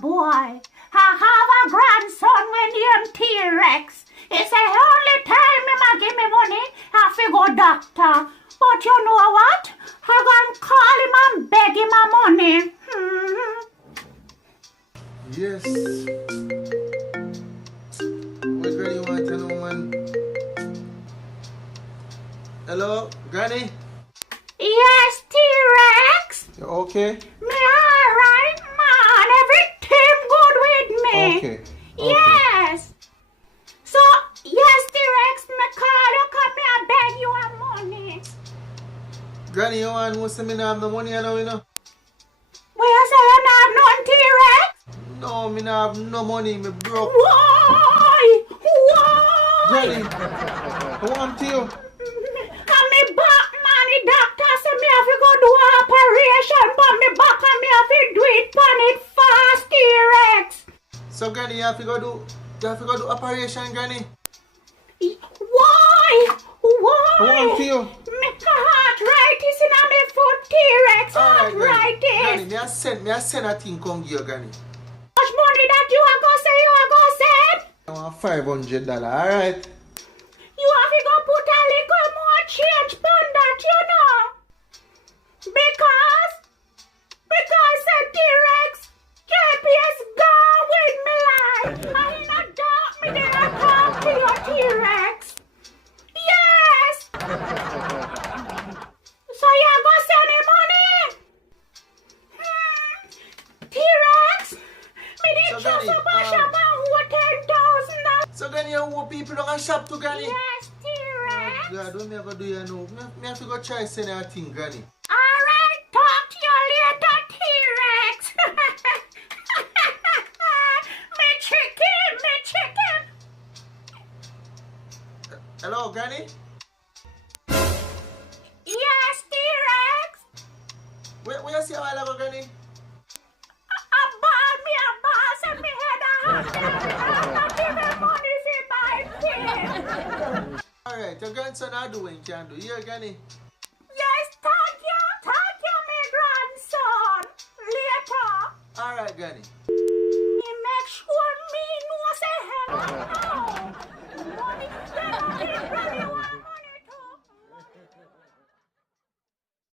boy. I have a grandson when him T-Rex. It's the only time him a give me money, I go doctor. But you know what? I gonna call him and beg him a money. Yes. What Granny you want to know, man? Hello, Granny? Yes, T-Rex. You okay? Me alright, man. Everything good with me. Okay. Yes. So, yes, T-Rex, me call you come here and beg you a money. Granny, you want to say me not have the money you know, you know? Well, you say you don't have none, T-Rex? No, me not have no money, me broke. Why? Why? Granny, I want to you. And me back, man, the doctor say me have to go do an operation, but me back and me have to do it pan it fast, T-Rex. So Granny, you have to go do operation, Granny. Why? Why? I want to you. Me arthritis in my foot, T-Rex, Alright, Granny. arthritis. Granny, me I send a thing come give you, Granny. How much money that you are going to say you are going to send? I want $500, alright? You have to go put a little more change on that, you know. Because the T-Rex KPS gone with me life. I in a dark me then I talk to your T-Rex. Yes. So you're going to send me money? T-Rex, me did So, just Granny, a bash up and $10,000. So Granny, you want people to go shop to Granny? Yes, T-Rex. God, don't me ever do you know. Me have to go try send a thing, Granny. Alright, talk to you later, T-Rex. me chicken. Hello, Granny? Yes, T-Rex. Where you see a while ago, Granny? A ball, send me head out. Give me money for my pin. Alright, your grandson are doing can do. Here, Granny. Yes, thank you, my grandson. Later. Alright, Granny.